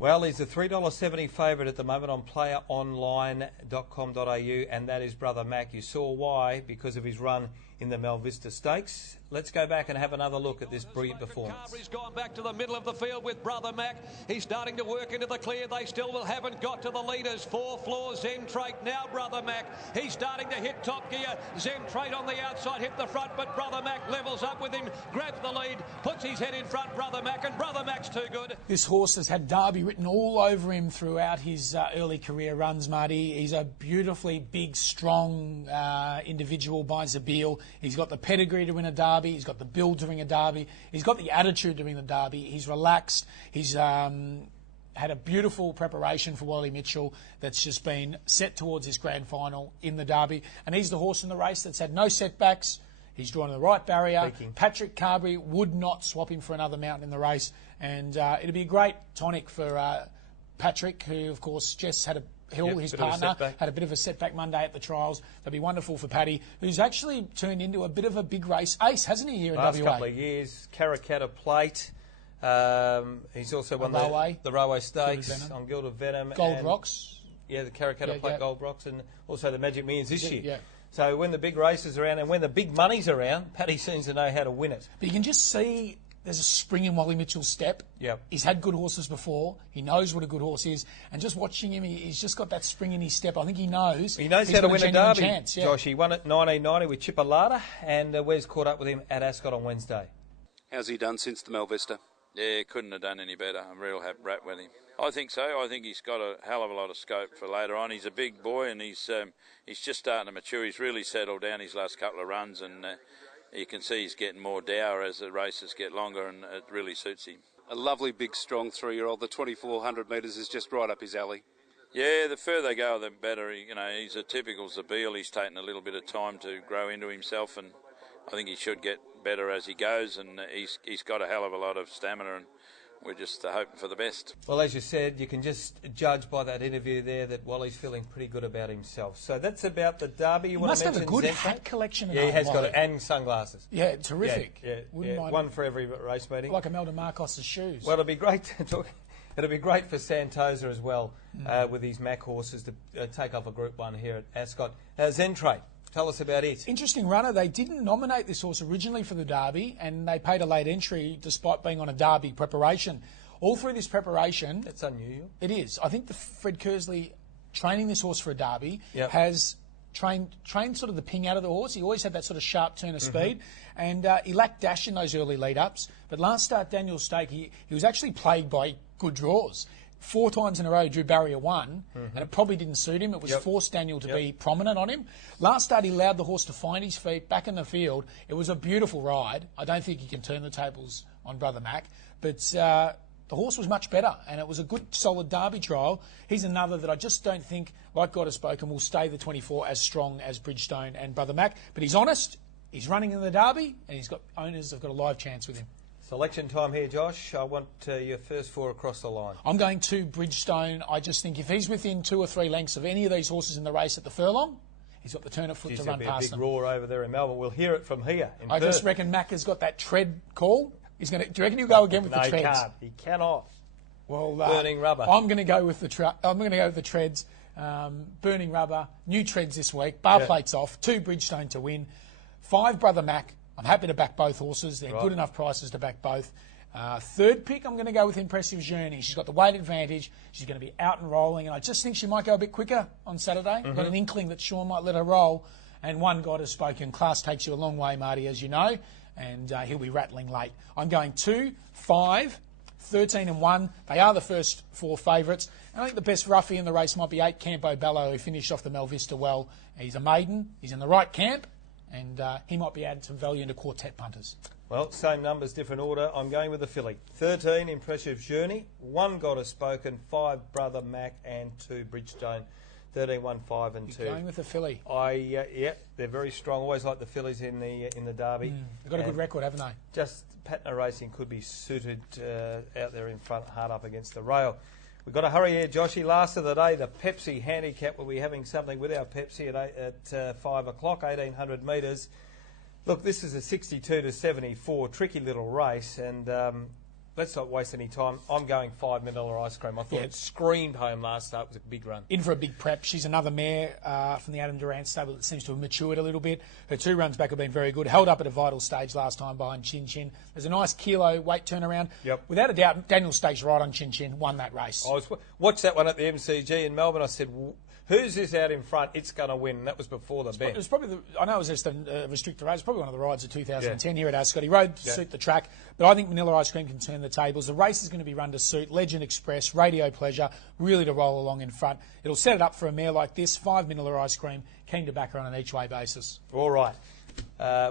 Well, he's a $3.70 favourite at the moment on playeronline.com.au, and that is Brother Mac. You saw why, because of his run in the Melvista Stakes. Let's go back and have another look at this brilliant performance. Carberry's gone back to the middle of the field with Brother Mac. He's starting to work into the clear. They still haven't got to the leaders. 4 floors, Zentrate. Now Brother Mac. He's starting to hit top gear. Zentrate on the outside, hit the front, but Brother Mac levels up with him, grabs the lead, puts his head in front, Brother Mac, and Brother Mac's too good. This horse has had Derby written all over him throughout his early career runs, Marty. He's a beautifully big, strong individual by Zabeel. He's got the pedigree to win a Derby. He's got the build to win a Derby. He's got the attitude to win the Derby. He's relaxed. He's had a beautiful preparation for Wally Mitchell that's just been set towards his grand final in the Derby. And he's the horse in the race that's had no setbacks. He's drawn the right barrier. Patrick Carberry would not swap him for another mountain in the race. And it'd be a great tonic for Patrick, who, of course, just had his partner, had a bit of a setback Monday at the trials. That'd be wonderful for Paddy, who's actually turned into a bit of a big race ace, hasn't he, here in WA? Last couple of years, Karrakatta Plate. He's also won the Railway Stakes on Gilded Venom. Gold Rocks. Yeah, the Karrakatta Plate Gold Rocks, and also the Magic Millions this year. Yeah. So when the big races are around and when the big money's around, Paddy seems to know how to win it. But you can just see there's a spring in Wally Mitchell's step. Yep. He's had good horses before. He knows what a good horse is. And just watching him, he's just got that spring in his step. I think he knows. He knows how to win a Derby, chance, Josh. He won it 1990 with Chipolata, and Wes caught up with him at Ascot on Wednesday. How's he done since the Melvista? Yeah, couldn't have done any better. I'm real happy with him. I think so. I think he's got a hell of a lot of scope for later on. He's a big boy, and he's just starting to mature. He's really settled down his last couple of runs, and you can see he's getting more dour as the races get longer, and it really suits him. A lovely, big, strong 3-year-old. The 2,400 metres is just right up his alley. Yeah, the further they go, the better. He's a typical Zabeel. He's taken a little bit of time to grow into himself, and I think he should get better as he goes, and he's got a hell of a lot of stamina, and we're just hoping for the best. Well, as you said, you can just judge by that interview there that Wally's feeling pretty good about himself. So that's about the Derby. You want to mention must have a good Zentrate? hat collection. Yeah, he has got it, and sunglasses. Yeah, terrific. Yeah. One for every race meeting. Like Imelda Marcos' shoes. Well, it'll be great to talk. It'll be great for Santosa as well, with these Mac horses to take off a Group 1 here at Ascot. Zentrate. Tell us about it. Interesting runner. They didn't nominate this horse originally for the Derby, and they paid a late entry despite being on a Derby preparation. All through this preparation... That's unusual. It is. I think the Fred Kersley training this horse for a Derby has trained sort of the ping out of the horse. He always had that sort of sharp turn of speed, and he lacked dash in those early lead-ups. But last start, Daniel Stake, he was actually plagued by good draws. 4 times in a row drew barrier 1, and it probably didn't suit him. It was forced Daniel to be prominent on him. Last start, he allowed the horse to find his feet back in the field. It was a beautiful ride. I don't think he can turn the tables on Brother Mac, but the horse was much better, and it was a good, solid Derby trial. He's another that I just don't think, like God has spoken, will stay the 24 as strong as Bridgestone and Brother Mac. But he's honest, he's running in the Derby, and he's got owners have got a live chance with him. Selection time here, Josh. I want your first 4 across the line. I'm going to Bridgestone. I just think if he's within 2 or 3 lengths of any of these horses in the race at the furlong, he's got the turn of foot to run past them. There'll be a big roar over there in Melbourne. We'll hear it from here in Perth. Just reckon Mac has got that tread call. Do you reckon he'll go again with the treads? No, he can't. He cannot. Well, Burning Rubber. I'm going to go with the treads. Burning Rubber. New treads this week. Bar plates off. 2 Bridgestone to win. 5 Brother Mac. I'm happy to back both horses. They're good enough prices to back both. Third pick, I'm going to go with Impressive Journey. She's got the weight advantage. She's going to be out and rolling, and I just think she might go a bit quicker on Saturday. Got an inkling that Sean might let her roll. And one God has spoken. Class takes you a long way, Marty, as you know, and he'll be rattling late. I'm going 2, 5, 13 and 1. They are the first 4 favourites. And I think the best roughie in the race might be 8, Campo Bello, who finished off the Melvista well. He's a maiden. He's in the right camp, and he might be adding some value into quartet punters. Well, same numbers, different order. I'm going with the filly. 13, Impressive Journey. 1, God has spoken. 5, Brother Mac, and 2, Bridgestone. 13, 1, 5 and 2. You're going with the filly. They're very strong. Always like the fillies in the Derby. They've got a good record, haven't they? Just Patna Racing could be suited out there in front, hard up against the rail. We've got to hurry here, Joshy. Last of the day, the Pepsi handicap. We'll be having something with our Pepsi at 5 o'clock, 1,800 metres. Look, this is a 62 to 74, tricky little race, and let's not waste any time. I'm going 5 Manila Ice Cream. I thought it screamed home last start. It was a big run. In for a big prep. She's another mare from the Adam Durant stable that seems to have matured a little bit. Her 2 runs back have been very good. Held up at a vital stage last time behind Chin Chin. There's a nice kilo weight turnaround. Yep. Without a doubt, Daniel Stakes right on Chin Chin, won that race. I watched that one at the MCG in Melbourne. I said, who's this out in front? It's going to win. And that was before the bet. It was probably I know it was just a restricted race. It's probably one of the rides of 2010 here at Ascot. He rode to suit the track, but I think Manila Ice Cream can turn the tables. The race is going to be run to suit Legend Express, Radio Pleasure, really to roll along in front. It'll set it up for a mare like this. 5 Manila Ice Cream, keen to back her on an each-way basis. All right.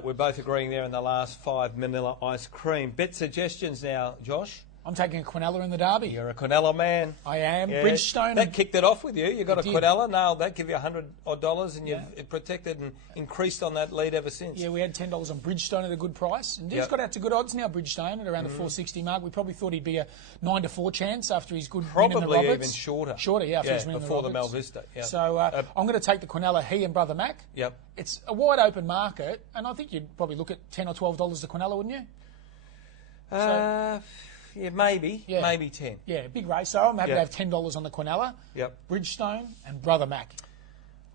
We're both agreeing there in the last 5 Manila Ice Cream. Bet suggestions now, Josh. I'm taking a Quinella in the Derby. You're a Quinella man. I am. Yeah. Bridgestone. That kicked it off with you. You got a Quinella, nailed that, give you $100 odd, and you've protected and increased on that lead ever since. Yeah, we had $10 on Bridgestone at a good price. And he's got out to good odds now, Bridgestone, at around the 460 mark. We probably thought he'd be a 9-4 chance after his good win in the Roberts. Probably even shorter. Shorter, yeah, after his win before in the Roberts. Mel Vista. Yeah. So I'm going to take the Quinella, he and Brother Mac. Yep. It's a wide open market, and I think you'd probably look at $10 or $12 the Quinella, wouldn't you? Yeah, maybe. Yeah. Maybe 10. Yeah, big race. So I'm happy to have $10 on the Quinella, Bridgestone, and Brother Mac.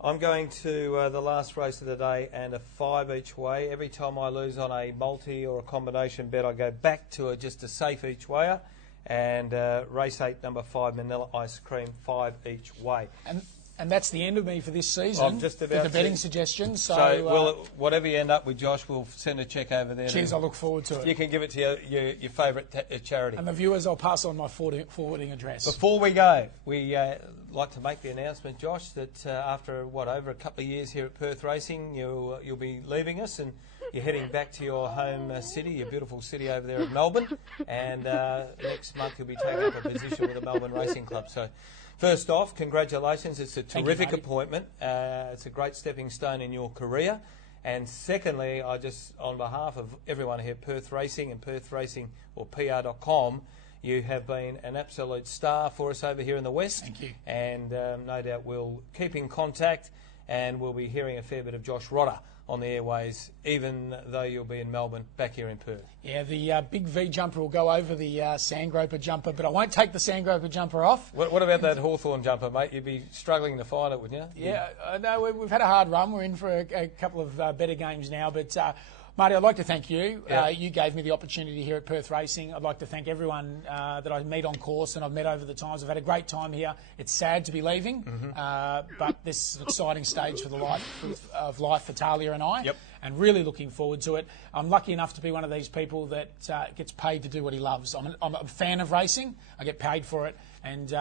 I'm going to the last race of the day and a 5 each way. Every time I lose on a multi or a combination bet, I go back to just a safe each wayer. And race 8, number 5, Manila Ice Cream, 5 each way. And that's the end of me for this season. I'm just about with the betting suggestions. So whatever you end up with, Josh, we'll send a cheque over there. Cheers, I look forward to it. You can give it to your favourite charity. And the viewers, I'll pass on my forwarding address. Before we go, we like to make the announcement, Josh, that after, over a couple of years here at Perth Racing, you'll be leaving us and you're heading back to your home city, your beautiful city over there at Melbourne. And next month you'll be taking up a position with the Melbourne Racing Club. So, first off, congratulations. It's a terrific appointment. It's a great stepping stone in your career. And secondly, I just, on behalf of everyone here at Perth Racing and Perth Racing or PR.com, you have been an absolute star for us over here in the West. Thank you. And no doubt we'll keep in contact and we'll be hearing a fair bit of Josh Rodder on the airways, even though you'll be in Melbourne, back here in Perth. Yeah, the big V jumper will go over the Sandgroper jumper, but I won't take the Sandgroper jumper off. What about that Hawthorn jumper, mate? You'd be struggling to find it, wouldn't you? Yeah, no, we've had a hard run. We're in for a couple of better games now, but Marty, I'd like to thank you. Yeah. You gave me the opportunity here at Perth Racing. I'd like to thank everyone that I meet on course and I've met over the times. I've had a great time here. It's sad to be leaving, but this is an exciting stage for the life for Talia and I, and really looking forward to it. I'm lucky enough to be one of these people that gets paid to do what he loves. I'm a fan of racing. I get paid for it, and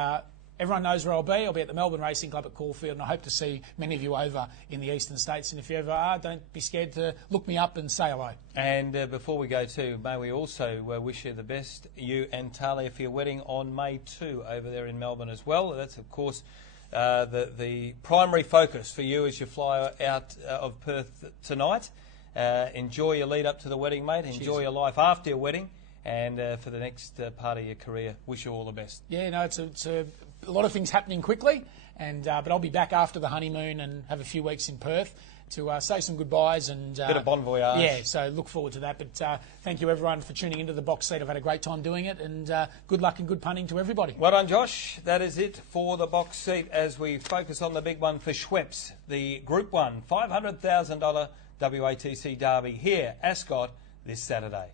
everyone knows where I'll be. I'll be at the Melbourne Racing Club at Caulfield, and I hope to see many of you over in the eastern states. And if you ever are, don't be scared to look me up and say hello. And before we go too, may we also wish you the best, you and Talia, for your wedding on May 2 over there in Melbourne as well. That's, of course, the primary focus for you as you fly out of Perth tonight. Enjoy your lead up to the wedding, mate. Enjoy your life after your wedding. And for the next part of your career, wish you all the best. Yeah, no, it's a lot of things happening quickly, and but I'll be back after the honeymoon and have a few weeks in Perth to say some goodbyes and bit of bon voyage. Yeah, so look forward to that. But thank you everyone for tuning into the box seat. I've had a great time doing it, and good luck and good punting to everybody. Well done, Josh. That is it for the box seat as we focus on the big one for Schweppes, the Group 1 $500,000 WATC Derby here, Ascot, this Saturday.